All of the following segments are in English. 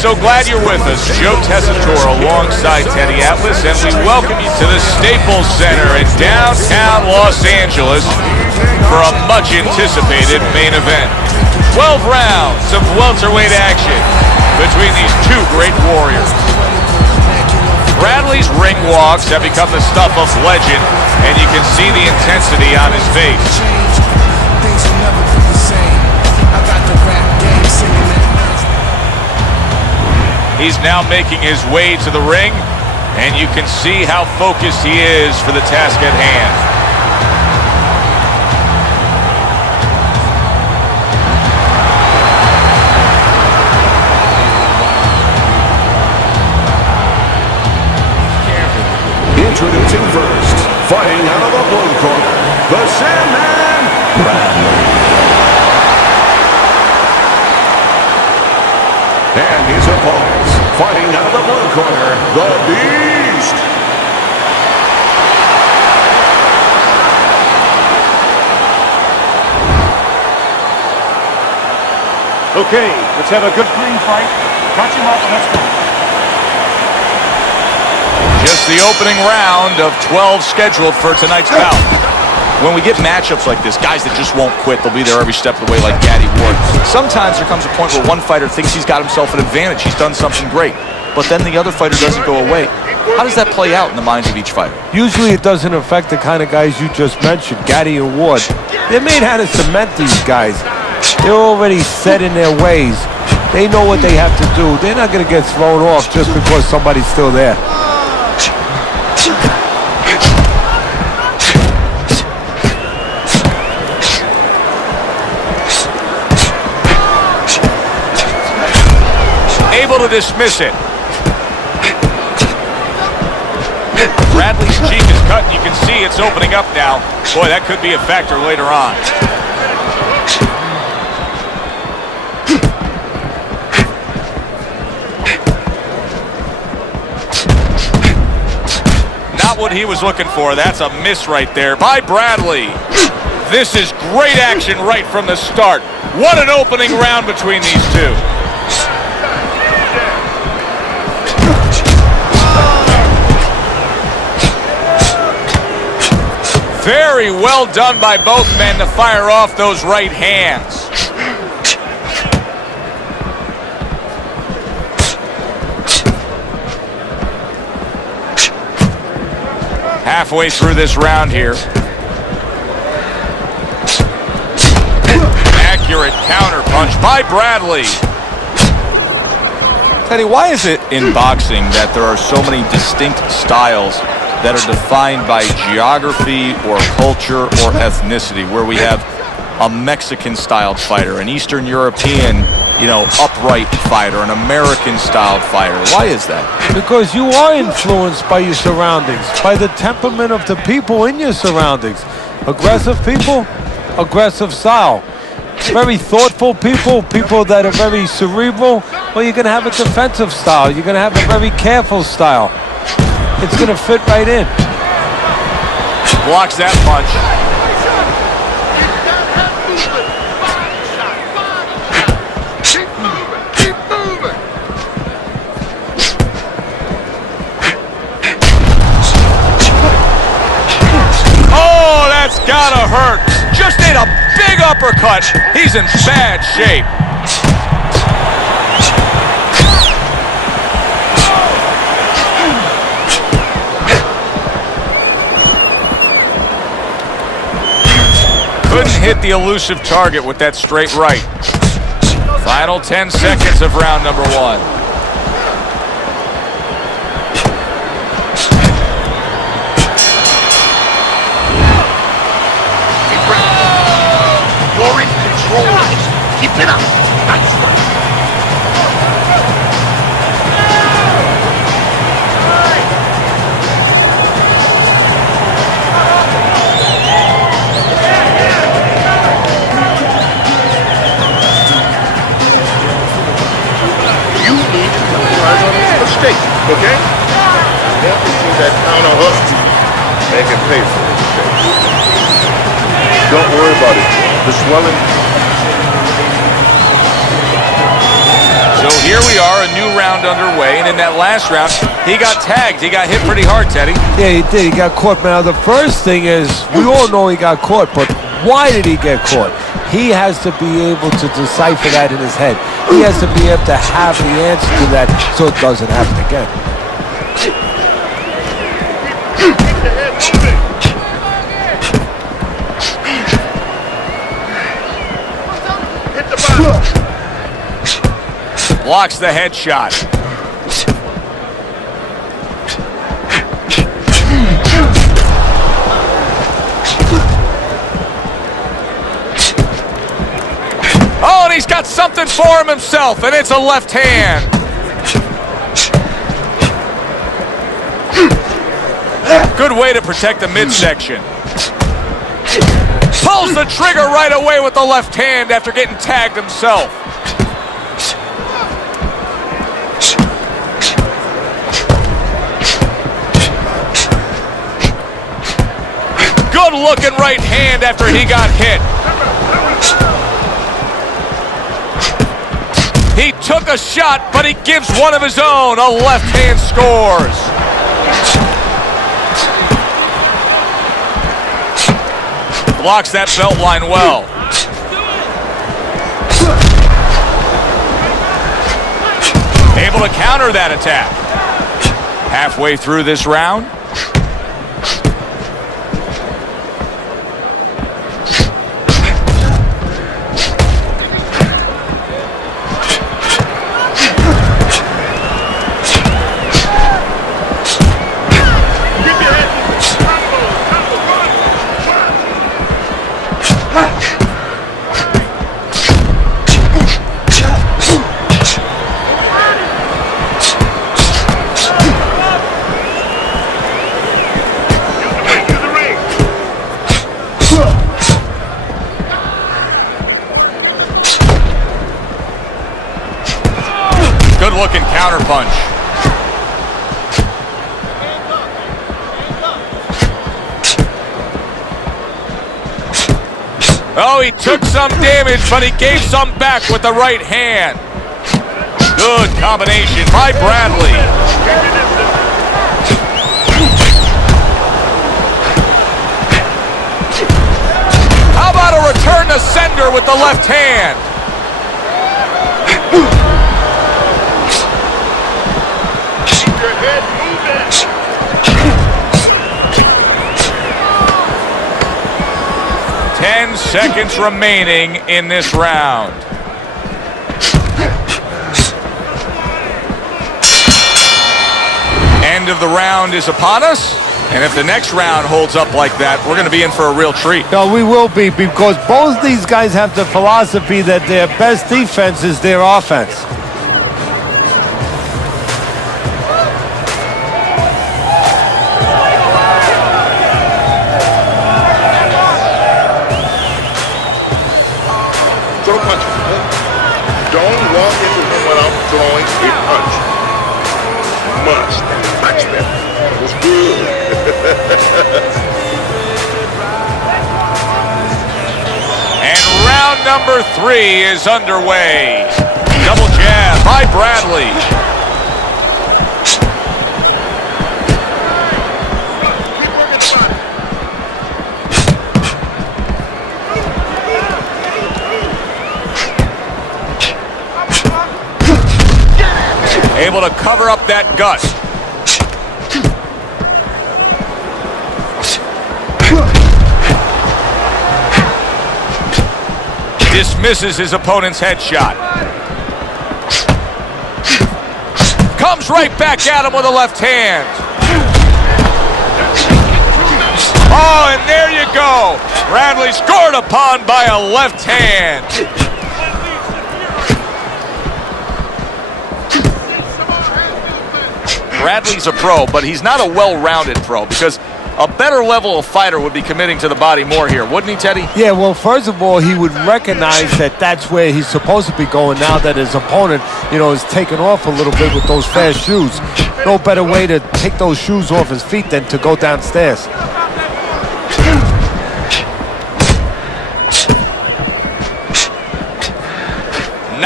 so glad you're with us. Joe Tessitore alongside Teddy Atlas, and we welcome you to the Staples Center in downtown Los Angeles for a much-anticipated main event. 12 rounds of welterweight action between these two great warriors. Bradley's ring walks have become the stuff of legend, and you can see the intensity on his face. He's now making his way to the ring, and you can see how focused he is for the task at hand. Introducing first, fighting out of the blue corner, the Sandman, Bradley. And his opponents, fighting out of the blue corner, the Beast. Okay, let's have a good clean fight. Touch him up and let's go. Just the opening round of 12 scheduled for tonight's bout. When we get matchups like this, guys that just won't quit, they'll be there every step of the way like Gaddy Ward. Sometimes there comes a point where one fighter thinks he's got himself an advantage, he's done something great, but then the other fighter doesn't go away. How does that play out in the minds of each fighter? Usually it doesn't affect the kind of guys you just mentioned, Gaddy and Ward. They're made how to cement these guys. They're already set in their ways. They know what they have to do. They're not going to get thrown off just because somebody's still there. Able to dismiss it. Bradley's cheek is cut, and you can see it's opening up now. Boy, that could be a factor later on. Not what he was looking for. That's a miss right there by Bradley. This is great action right from the start. What an opening round between these two. Very well done by both men to fire off those right hands. Halfway through this round here. Accurate counter punch by Bradley. Teddy, why is it in boxing that there are so many distinct styles that are defined by geography or culture or ethnicity, where we have a Mexican-styled fighter, an Eastern European, upright fighter, an American-styled fighter? Why is that? Because you are influenced by your surroundings, by the temperament of the people in your surroundings. Aggressive people, aggressive style. Very thoughtful people, people that are very cerebral, well, you're going to have a defensive style. You're going to have a very careful style. It's going to fit right in. Blocks that punch. Oh, that's gotta hurt. Just ate a big uppercut. He's in bad shape. Couldn't hit the elusive target with that straight right. Final 10 seconds of round number one. You're in control. Keep it up. Nice one. Okay? You have to see that counter hustle. Make it pay for it. Don't worry about it. The swelling. So here we are, a new round underway, and in that last round, he got tagged. He got hit pretty hard, Teddy. Yeah, he did. He got caught. Now, the first thing is, we all know he got caught, but why did he get caught? He has to be able to decipher that in his head. He has to be able to have the answer to that so it doesn't happen again. Blocks the headshot. Oh, and he's got something for him himself, and it's a left hand. Good way to protect the midsection. Pulls the trigger right away with the left hand after getting tagged himself. Good looking right hand after he got hit. He took a shot, but he gives one of his own. A left hand scores. Blocks that belt line well. Able to counter that attack. Halfway through this round. Good looking counter punch. Oh, he took some damage, but he gave some back with the right hand. Good combination by Bradley. How about a return to sender with the left hand? Keep your head moving. 10 seconds remaining in this round. End of the round is upon us. And if the next round holds up like that, we're going to be in for a real treat. No, we will be, because both these guys have the philosophy that their best defense is their offense. Throw punches. Don't walk into him without throwing a punch. Must. Much better. That was good. And round number 3 is underway. Double jab by Bradley. Able to cover up that gut. Dismisses his opponent's headshot. Comes right back at him with a left hand. Oh, and there you go. Bradley scored upon by a left hand. Bradley's a pro, but he's not a well-rounded pro, because a better level of fighter would be committing to the body more here, wouldn't he, Teddy? Yeah, well, first of all, he would recognize that that's where he's supposed to be going now that his opponent, is taking off a little bit with those fast shoes. No better way to take those shoes off his feet than to go downstairs.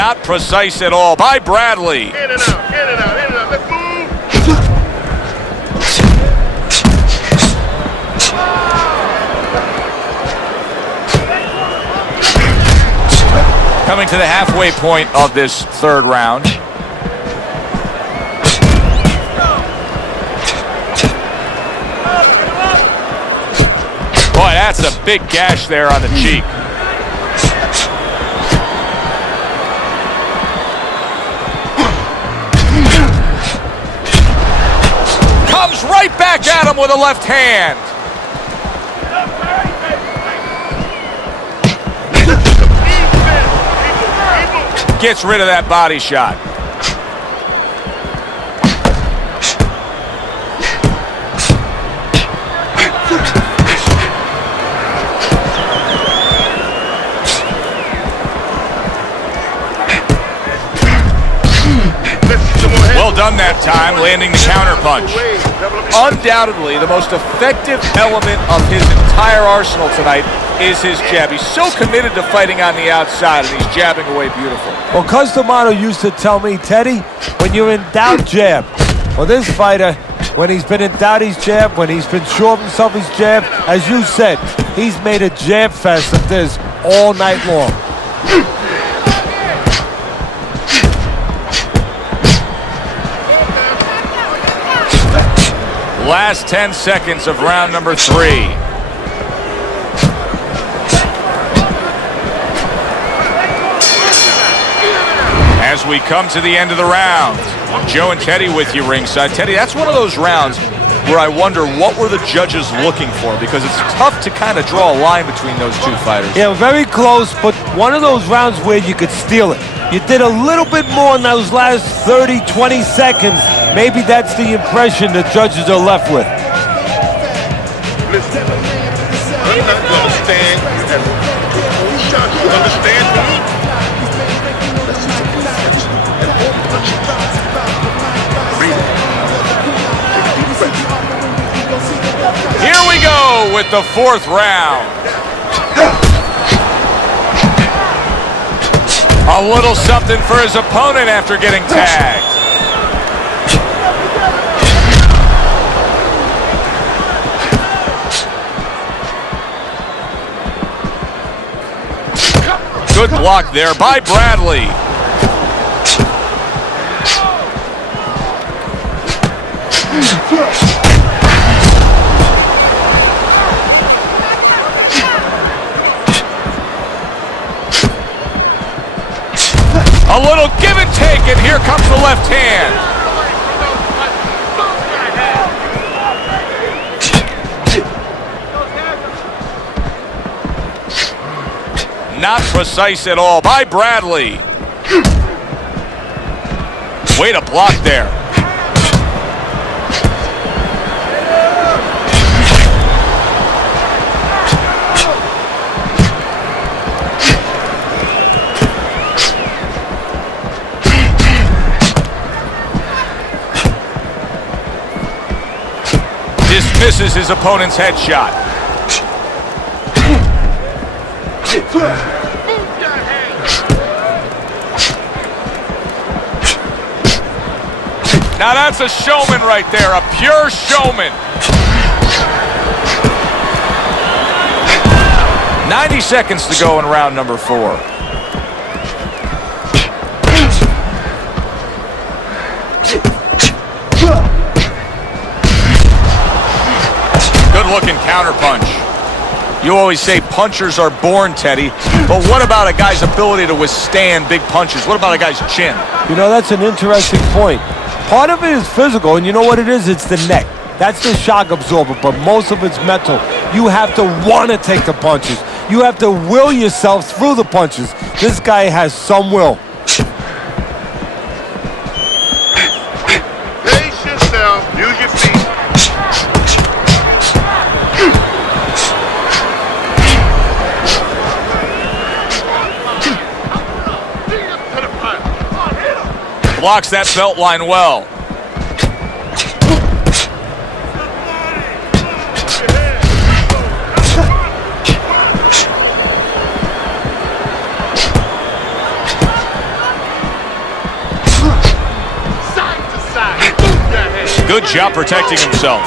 Not precise at all by Bradley. In and out, in and out, in and out. Let's move. Coming to the halfway point of this third round. Boy, that's a big gash there on the cheek. Comes right back at him with a left hand. Gets rid of that body shot. Well done that time, landing the counterpunch. Undoubtedly, the most effective element of his entire arsenal tonight is his jab. He's so committed to fighting on the outside, and he's jabbing away beautiful. Well, Customato used to tell me, Teddy, when you're in doubt, jab. Well, this fighter, when he's been in doubt, he's jab. When he's been sure of himself, he's jab. As you said, he's made a jab fest of this all night long. Last 10 seconds of round number 3. As we come to the end of the round, Joe and Teddy with you ringside. Teddy, that's one of those rounds where I wonder what were the judges looking for, because it's tough to kind of draw a line between those two fighters. Yeah, very close, but one of those rounds where you could steal it. You did a little bit more in those last 30, 20 seconds. Maybe that's the impression the judges are left with. Listen, I'm not going to stand and who shot you, understand me? Listen to me and hold punches. Breathe. Take a deep breath. Here we go with the fourth round. A little something for his opponent after getting tagged. Good block there by Bradley. A little give and take, and here comes the left hand. Not precise at all by Bradley. Way to block there. Dismisses his opponent's headshot. Now that's a showman right there, a pure showman. 90 seconds to go in round number 4. Good looking counterpunch. You always say punchers are born, Teddy, but what about a guy's ability to withstand big punches? What about a guy's chin? You know, that's an interesting point. Part of it is physical, and you know what it is? It's the neck. That's the shock absorber, but most of it's mental. You have to want to take the punches. You have to will yourself through the punches. This guy has some will. Patience now. Use your feet. Blocks that belt line well. Good job protecting himself.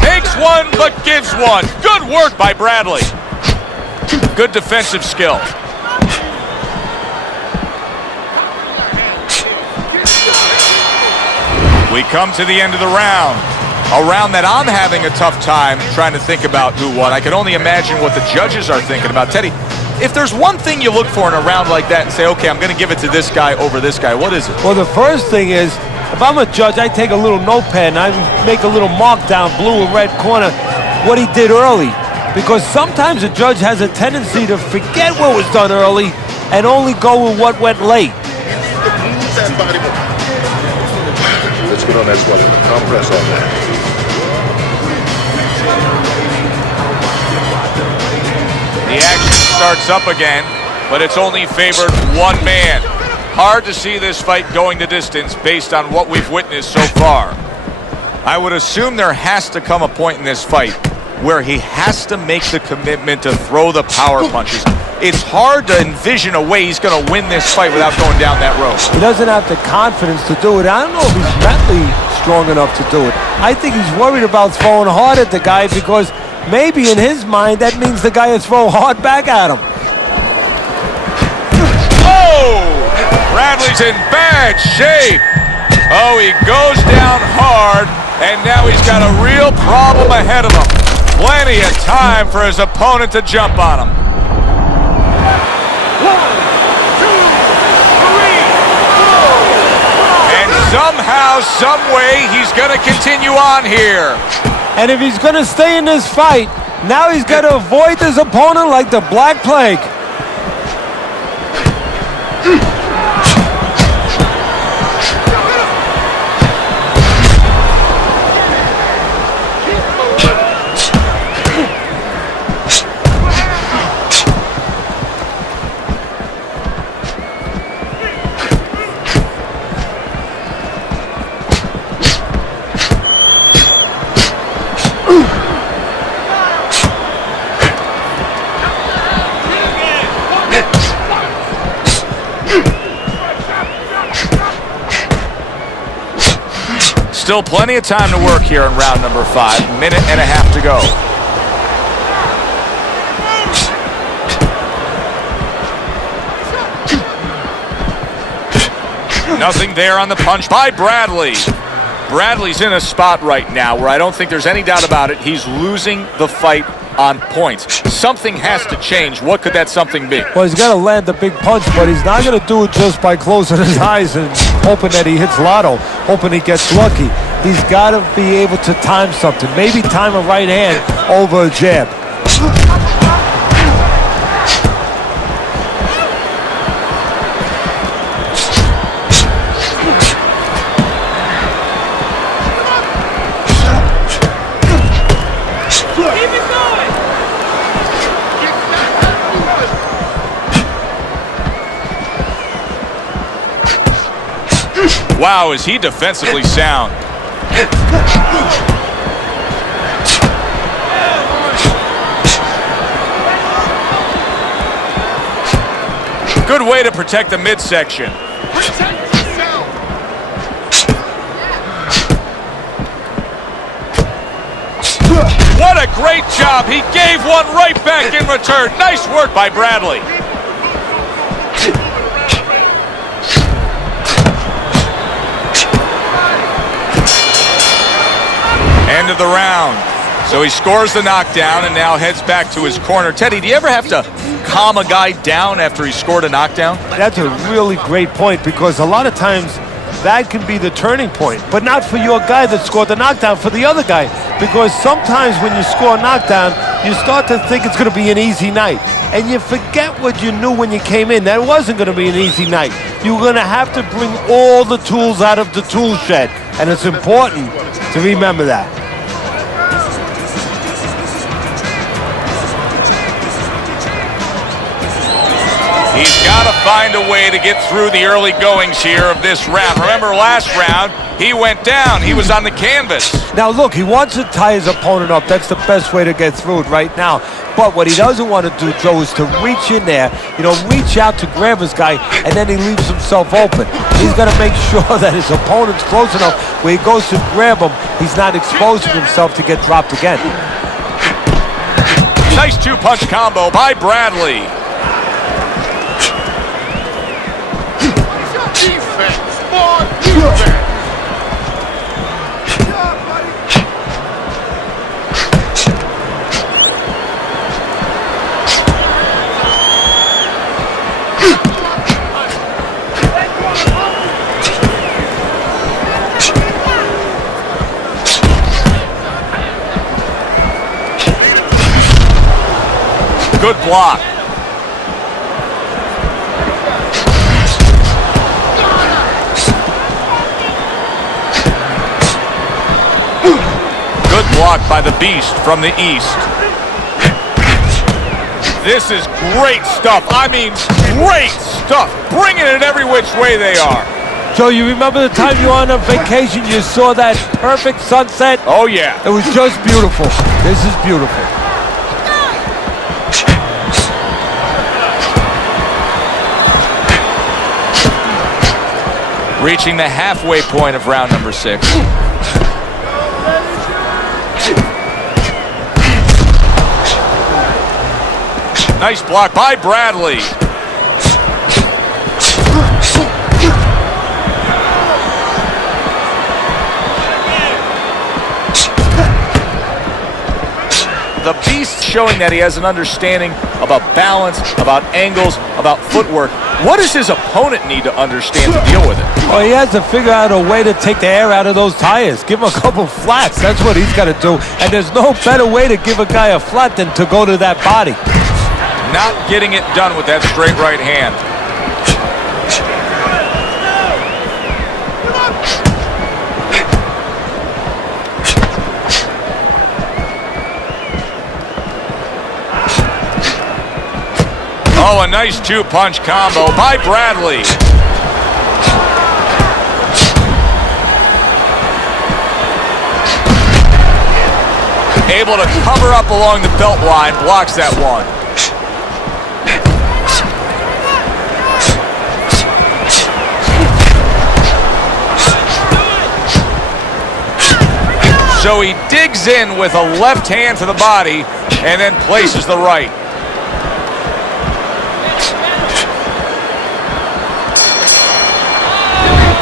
Takes one, but gives one. Good work by Bradley. Good defensive skill. We come to the end of the round. A round that I'm having a tough time trying to think about who won. I can only imagine what the judges are thinking about. Teddy, if there's one thing you look for in a round like that and say, okay, I'm going to give it to this guy over this guy, what is it? Well, the first thing is, if I'm a judge, I take a little notepad and I make a little mark down blue or red corner what he did early. Because sometimes a judge has a tendency to forget what was done early and only go with what went late. Let's get on that swelling. Compress on that. The action starts up again, but it's only favored one man. Hard to see this fight going the distance based on what we've witnessed so far. I would assume there has to come a point in this fight where he has to make the commitment to throw the power punches. It's hard to envision a way he's going to win this fight without going down that road. He doesn't have the confidence to do it. I don't know if he's mentally strong enough to do it. I think he's worried about throwing hard at the guy because maybe in his mind that means the guy will throw hard back at him. Oh! Bradley's in bad shape. Oh, he goes down hard, and now he's got a real problem ahead of him. Plenty of time for his opponent to jump on him. 1, 2, 3, 4. And somehow, some way, he's going to continue on here. And if he's going to stay in this fight, now he's got to avoid his opponent like the Black Plague. Still plenty of time to work here in round number 5. Minute and a half to go. Nothing there on the punch by Bradley. Bradley's in a spot right now where I don't think there's any doubt about it. He's losing the fight on points. Something has to change. What could that something be? Well, he's got to land the big punch, but he's not going to do it just by closing his eyes and hoping that he hits lotto, hoping he gets lucky. He's got to be able to time something. Maybe time a right hand over a jab. Wow, is he defensively sound. Good way to protect the midsection. What a great job. He gave one right back in return. Nice work by Bradley. End of the round. So he scores the knockdown and now heads back to his corner. Teddy, do you ever have to calm a guy down after he scored a knockdown? That's a really great point because a lot of times that can be the turning point, but not for your guy that scored the knockdown, for the other guy. Because sometimes when you score a knockdown, you start to think it's going to be an easy night. And you forget what you knew when you came in. That wasn't going to be an easy night. You're going to have to bring all the tools out of the tool shed. And it's important to remember that. He's got to find a way to get through the early goings here of this round. Remember last round, he went down. He was on the canvas. Now look, he wants to tie his opponent up. That's the best way to get through it right now. But what he doesn't want to do, Joe, is to reach in there, reach out to grab his guy, and then he leaves himself open. He's got to make sure that his opponent's close enough where he goes to grab him, he's not exposing himself to get dropped again. Nice two-punch combo by Bradley. Defense, more defense. Good block. Good block by the Beast from the East. This is great stuff. I mean, great stuff. Bringing it every which way they are. Joe, you remember the time you were on a vacation, you saw that perfect sunset? Oh, yeah. It was just beautiful. This is beautiful. Reaching the halfway point of round number 6. Nice block by Bradley. The Beast showing that he has an understanding about balance, about angles, about footwork. What does his opponent need to understand to deal with it? Well, he has to figure out a way to take the air out of those tires. Give him a couple flats. That's what he's got to do. And there's no better way to give a guy a flat than to go to that body. Not getting it done with that straight right hand. Oh, a nice two-punch combo by Bradley. Able to cover up along the belt line, blocks that one. So he digs in with a left hand for the body and then places the right.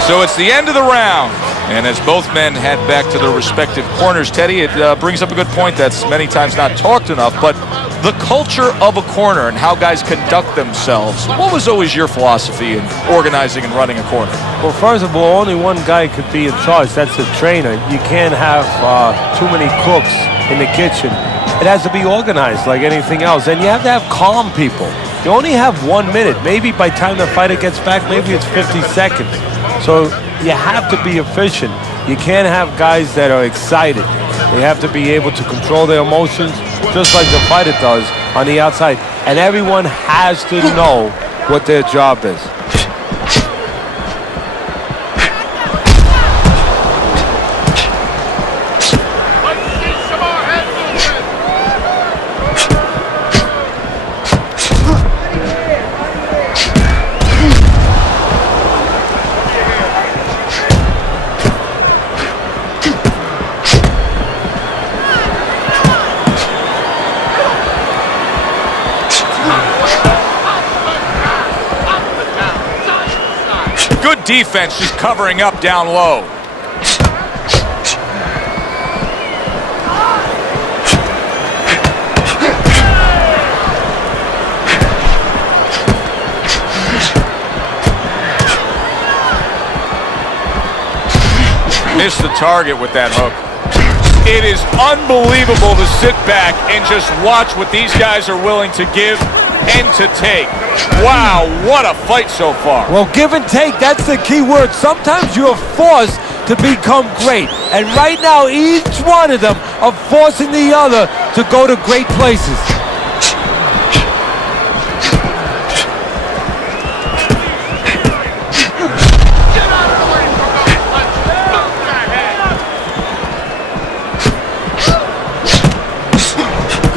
So it's the end of the round. And as both men head back to their respective corners, Teddy, it brings up a good point that's many times not talked enough, but the culture of a corner and how guys conduct themselves. What was always your philosophy in organizing and running a corner? Well, first of all, only one guy could be in charge. That's the trainer. You can't have too many cooks in the kitchen. It has to be organized like anything else. And you have to have calm people. You only have 1 minute. Maybe by the time the fighter gets back, maybe it's 50 seconds. So you have to be efficient. You can't have guys that are excited. They have to be able to control their emotions just like the fighter does on the outside. And everyone has to know what their job is. Defense just covering up down low. Missed the target with that hook. It is unbelievable to sit back and just watch what these guys are willing to give and to take. Wow, what a fight so far. Well, give and take, that's the key word. Sometimes you're forced to become great. And right now, each one of them are forcing the other to go to great places.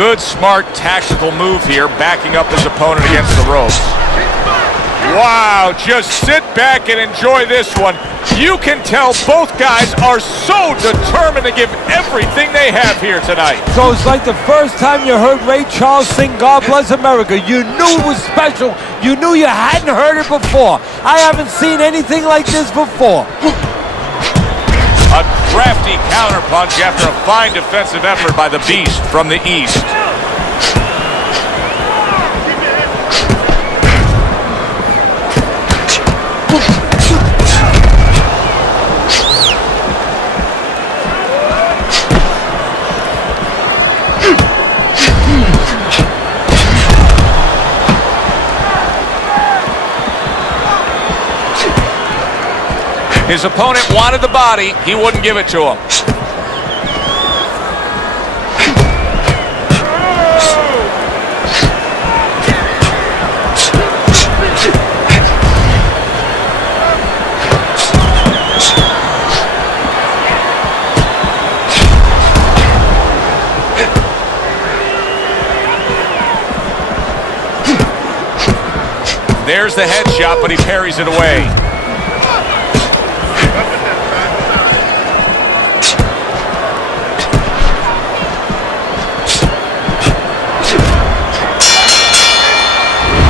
Good, smart, tactical move here, backing up his opponent against the ropes. Wow, just sit back and enjoy this one. You can tell both guys are so determined to give everything they have here tonight. So it's like the first time you heard Ray Charles sing God Bless America. You knew it was special. You knew you hadn't heard it before. I haven't seen anything like this before. A crafty counterpunch after a fine defensive effort by the Beast from the East. His opponent wanted the body. He wouldn't give it to him. There's the headshot, but he parries it away.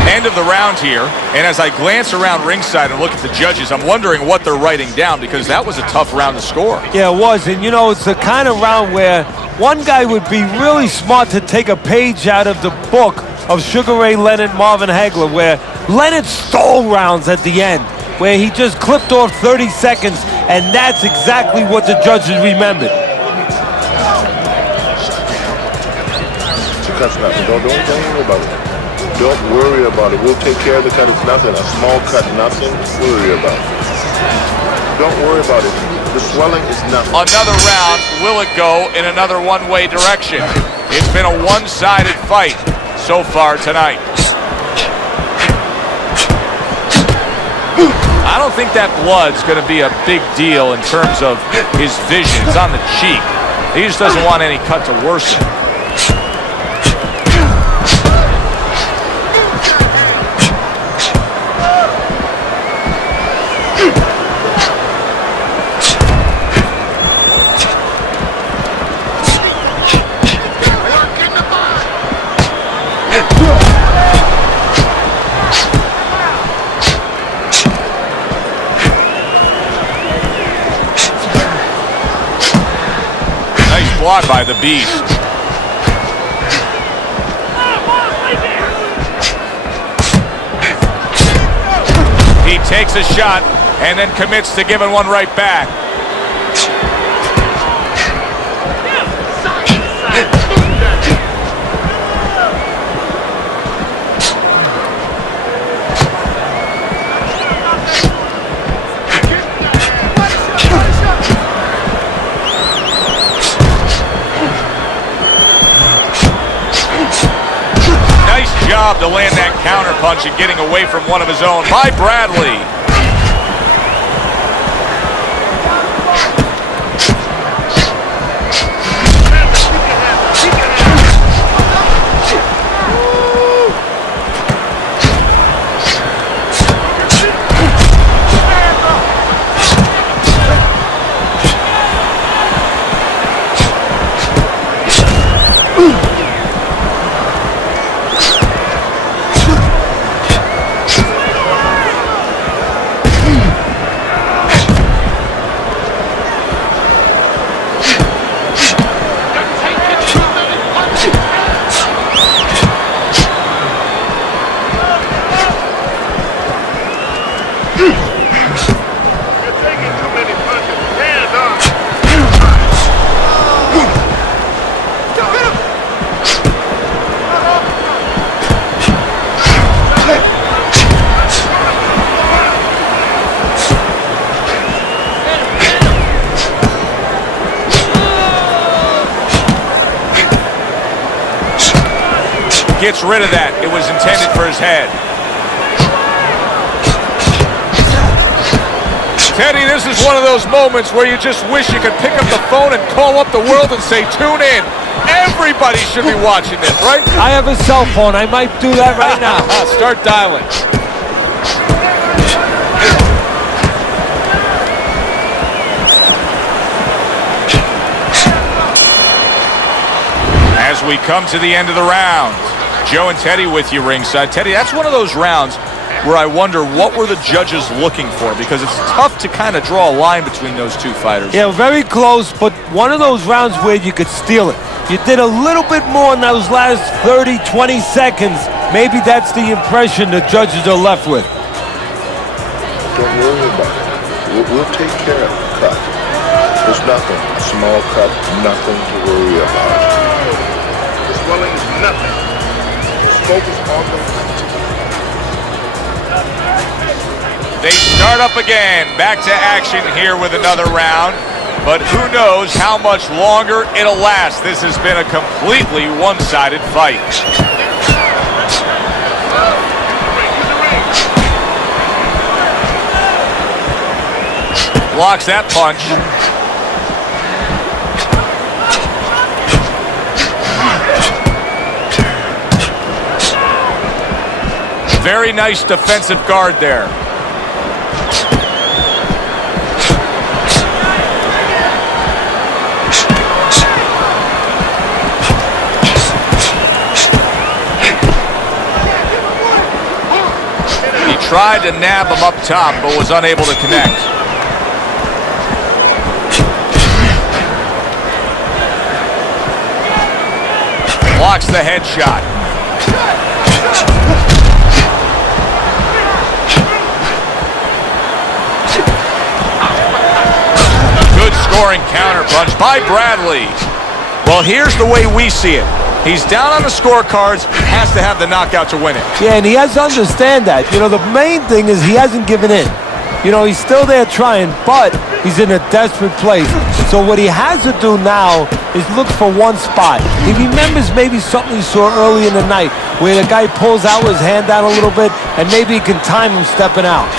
End of the round here, and as I glance around ringside and look at the judges, I'm wondering what they're writing down, because that was a tough round to score. Yeah, it was, and you know, it's the kind of round where one guy would be really smart to take a page out of the book of Sugar Ray Leonard, Marvin Hagler, where Leonard stole rounds at the end, where he just clipped off 30 seconds, and that's exactly what the judges remembered. Cut's nothing. Don't worry about it. Don't worry about it. We'll take care of the cut. It's nothing. A small cut, nothing to worry about. Don't worry about it. The swelling is nothing. Another round. Will it go in another one-way direction? It's been a one-sided fight so far tonight. I don't think that blood's going to be a big deal in terms of his vision. It's on the cheek. He just doesn't want any cut to worsen. Blocked by the Beast. He takes a shot and then commits to giving one right back. Job to land that counterpunch and getting away from one of his own by Bradley. Gets rid of that. It was intended for his head. Teddy, this is one of those moments where you just wish you could pick up the phone and call up the world and say, tune in. Everybody should be watching this, right? I have a cell phone. I might do that right now. Start dialing. As we come to the end of the round, Joe and Teddy with you ringside. Teddy, that's one of those rounds where I wonder what were the judges looking for, because it's tough to kind of draw a line between those two fighters. Yeah, very close, but one of those rounds where you could steal it. You did a little bit more in those last 30, 20 seconds. Maybe that's the impression the judges are left with. Don't worry about it. We'll take care of the cut. There's nothing. Small cut, nothing to worry about. The swelling is nothing. Just focus on the cut. They start up again. Back to action here with another round. But who knows how much longer it'll last. This has been a completely one-sided fight. Blocks that punch. Very nice defensive guard there. Tried to nab him up top, but was unable to connect. Blocks the headshot. Good scoring counterpunch by Bradley. Well, here's the way we see it. He's down on the scorecards, has to have the knockout to win it. Yeah, and he has to understand that. You know, the main thing is he hasn't given in. You know, he's still there trying, but he's in a desperate place. So what he has to do now is look for one spot. He remembers maybe something he saw early in the night where the guy pulls out his hand down a little bit, and maybe he can time him stepping out.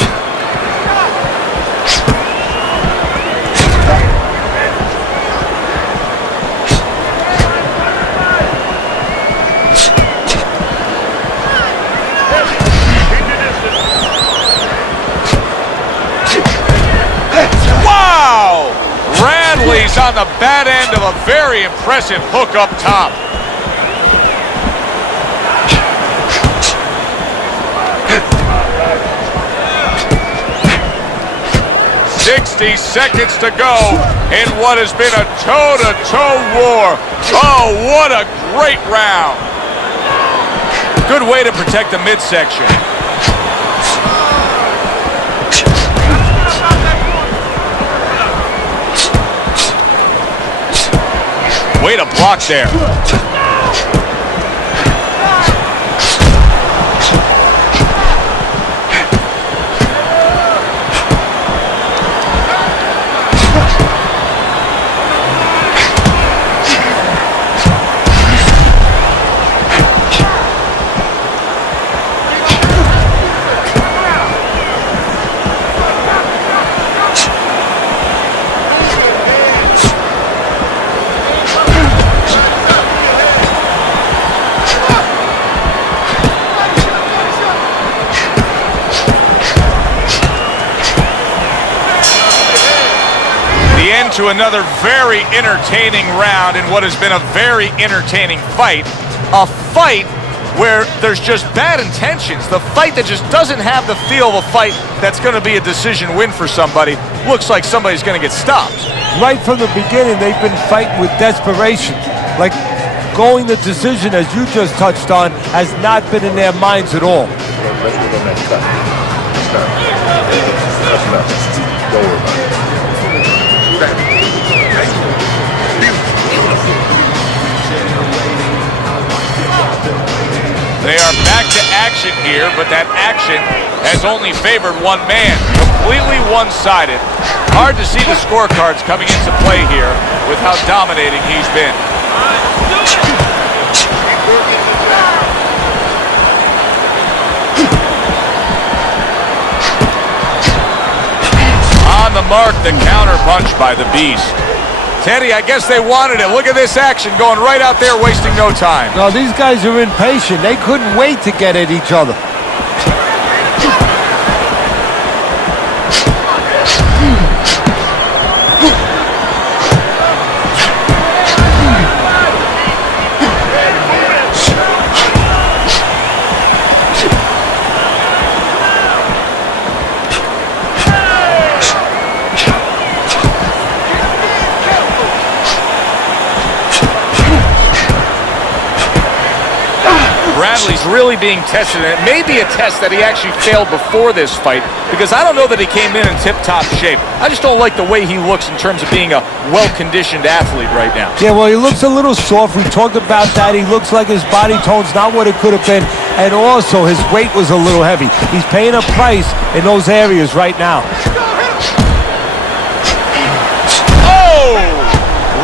On the bad end of a very impressive hook up top. "60 seconds to go in what has been a toe-to-toe war." Oh, what a great round. Good way to protect the midsection. Way to block there. To another very entertaining round in what has been a very entertaining fight. A fight where there's just bad intentions. The fight that just doesn't have the feel of a fight that's going to be a decision win for somebody. Looks like somebody's going to get stopped. Right from the beginning, they've been fighting with desperation. Like going the decision, as you just touched on, has not been in their minds at all. They are back to action here, but that action has only favored one man. Completely one-sided. Hard to see the scorecards coming into play here with how dominating he's been. On the mark, the counter punch by the Beast. Teddy, I guess they wanted it. Look at this action going right out there, wasting no time. No, these guys are impatient. They couldn't wait to get at each other. Bradley's really being tested, and it may be a test that he actually failed before this fight, because I don't know that he came in tip-top shape. I just don't like the way he looks in terms of being a well-conditioned athlete right now. Yeah, well, he looks a little soft. We talked about that. He looks like his body tone's not what it could have been, and also his weight was a little heavy. He's paying a price in those areas right now. Oh!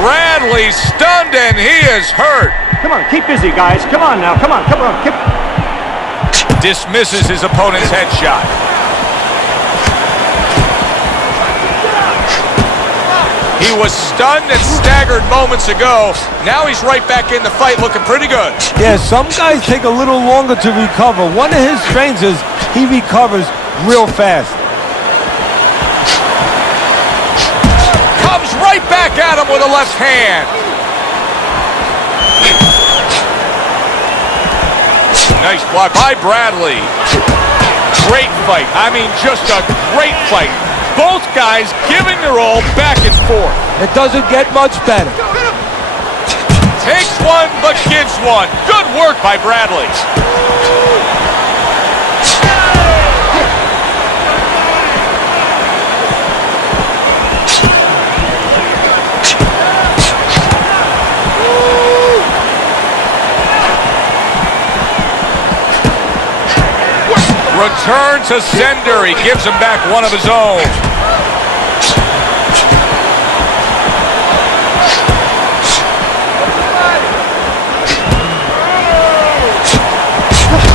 Bradley stunned, and he is hurt. Come on, keep busy, guys. Come on now. Come on. Dismisses his opponent's headshot. He was stunned and staggered moments ago. Now he's right back in the fight, looking pretty good. Yeah, some guys take a little longer to recover. One of his strengths is he recovers real fast. Comes right back at him with a left hand. Nice block by Bradley. Great fight. I mean, just a great fight. Both guys giving their all back and forth. It doesn't get much better. Takes one, but gives one. Good work by Bradley. Return to sender. He gives him back one of his own.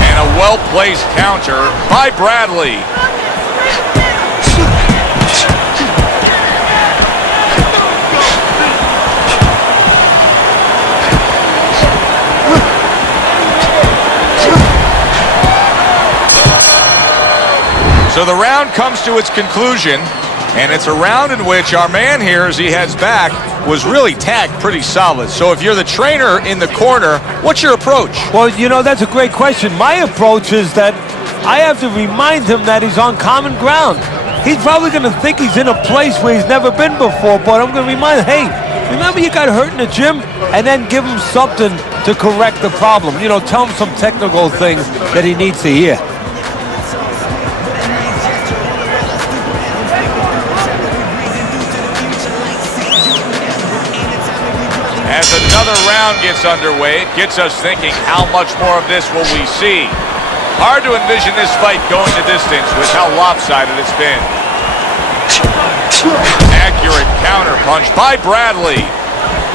And a well-placed counter by Bradley. So the round comes to its conclusion, and it's a round in which our man here, as he heads back, was really tagged pretty solid. So if you're the trainer in the corner, what's your approach? Well, you know, that's a great question. My approach is that I have to remind him that he's on common ground. He's probably going to think he's in a place where he's never been before, but I'm going to remind him, hey, remember you got hurt in the gym? And then give him something to correct the problem. You know, tell him some technical things that he needs to hear. As another round gets underway, it gets us thinking, how much more of this will we see? Hard to envision this fight going the distance with how lopsided it's been. Accurate counter punch by Bradley.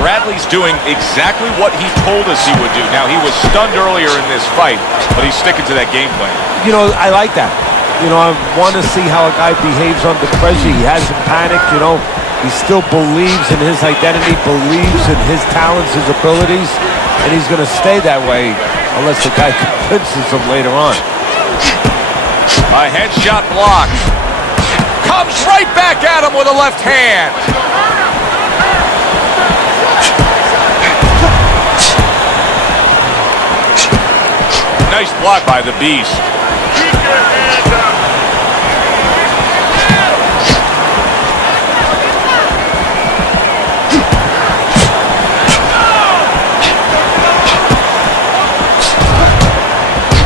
Bradley's doing exactly what he told us he would do. Now, he was stunned earlier in this fight, but he's sticking to that game plan. You know, I like that. You know, I want to see how a guy behaves under pressure. He hasn't panicked, you know. He still believes in his identity, believes in his talents, his abilities, and he's going to stay that way unless the guy convinces him later on. A headshot blocked. Comes right back at him with a left hand. Nice block by the Beast. Keep your hands up.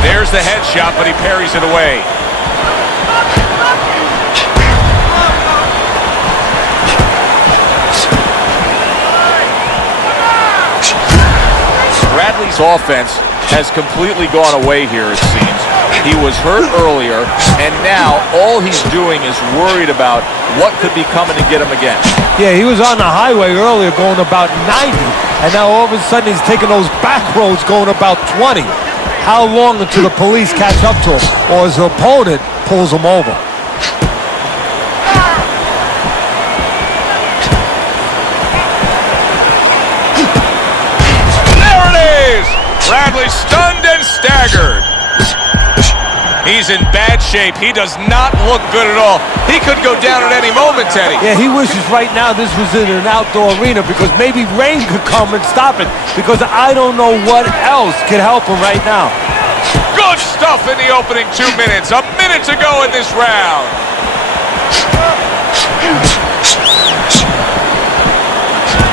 There's the headshot, but he parries it away. Bradley's offense has completely gone away here, it seems. He was hurt earlier, and now all he's doing is worried about what could be coming to get him again. Yeah, he was on the highway earlier going about 90, and now all of a sudden he's taking those back roads going about 20. How long until the police catch up to him or his opponent pulls him over? Bradley stunned and staggered. He's in bad shape. He does not look good at all. He could go down at any moment, Teddy. Yeah, he wishes right now this was in an outdoor arena because maybe rain could come and stop it, because I don't know what else could help him right now. Good stuff in the opening 2 minutes. A minute to go in this round.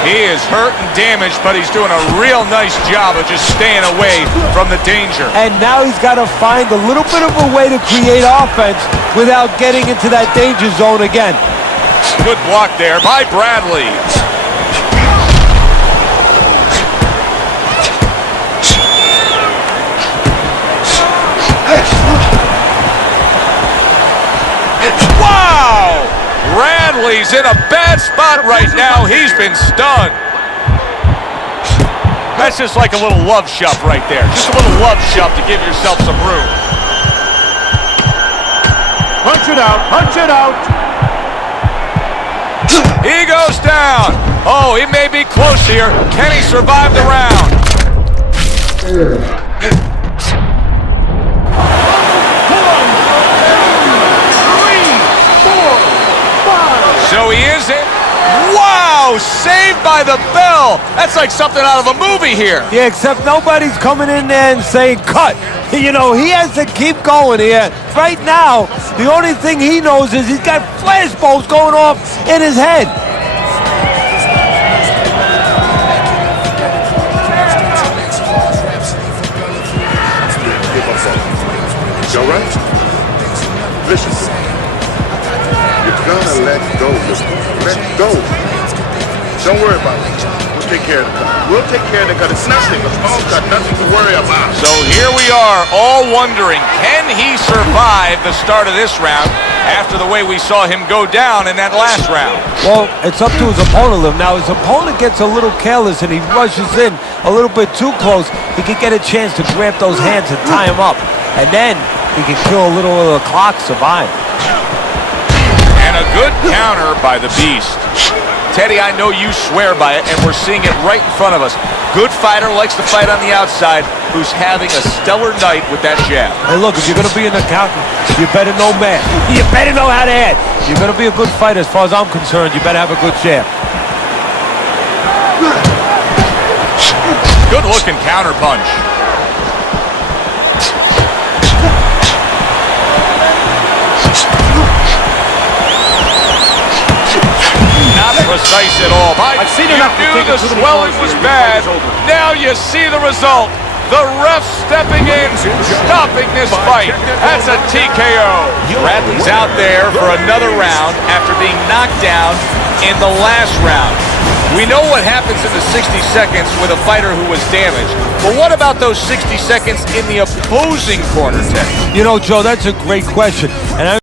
He is hurt and damaged, but he's doing a real nice job of just staying away from the danger. And now he's got to find a little bit of a way to create offense without getting into that danger zone again. Good block there by Bradley. Wow! Bradley's in a bad spot right now. He's been stunned. That's just like a little love shove right there. Just a little love shove to give yourself some room. Punch it out, punch it out. He goes down. Oh, he may be close here. Can he survive the round? So he is in. Wow! Saved by the bell. That's like something out of a movie here. Yeah, except nobody's coming in there and saying cut. You know, he has to keep going here. Right now, the only thing he knows is he's got flashbulbs going off in his head. You all right? Listen to me. You're gonna let go. Let go. Don't worry about it. We'll take care of the cut. We'll take care of the cut. It's nothing. A small cut. Nothing to worry about. So here we are, all wondering, can he survive the start of this round after the way we saw him go down in that last round? Well, it's up to his opponent. Now, his opponent gets a little careless and he rushes in a little bit too close. He could get a chance to grab those hands and tie him up. And then he can kill a little of the clock, survive. And a good counter by the Beast. Teddy, I know you swear by it, and we're seeing it right in front of us. Good fighter, likes to fight on the outside, who's having a stellar night with that jab. Hey, look, if you're going to be an accountant, you better know math. You better know how to add. You're going to be a good fighter, as far as I'm concerned. You better have a good jab. Good looking counter punch. Not precise at all. I've seen You enough to knew take it the to the swelling close was here. bad. It's over. Now you see the result. The ref stepping in, stopping this fight. That's a TKO. Bradley's out there for another round after being knocked down in the last round. We know what happens in the 60 seconds with a fighter who was damaged. But what about those 60 seconds in the opposing corner, Ted? You know, Joe, that's a great question. And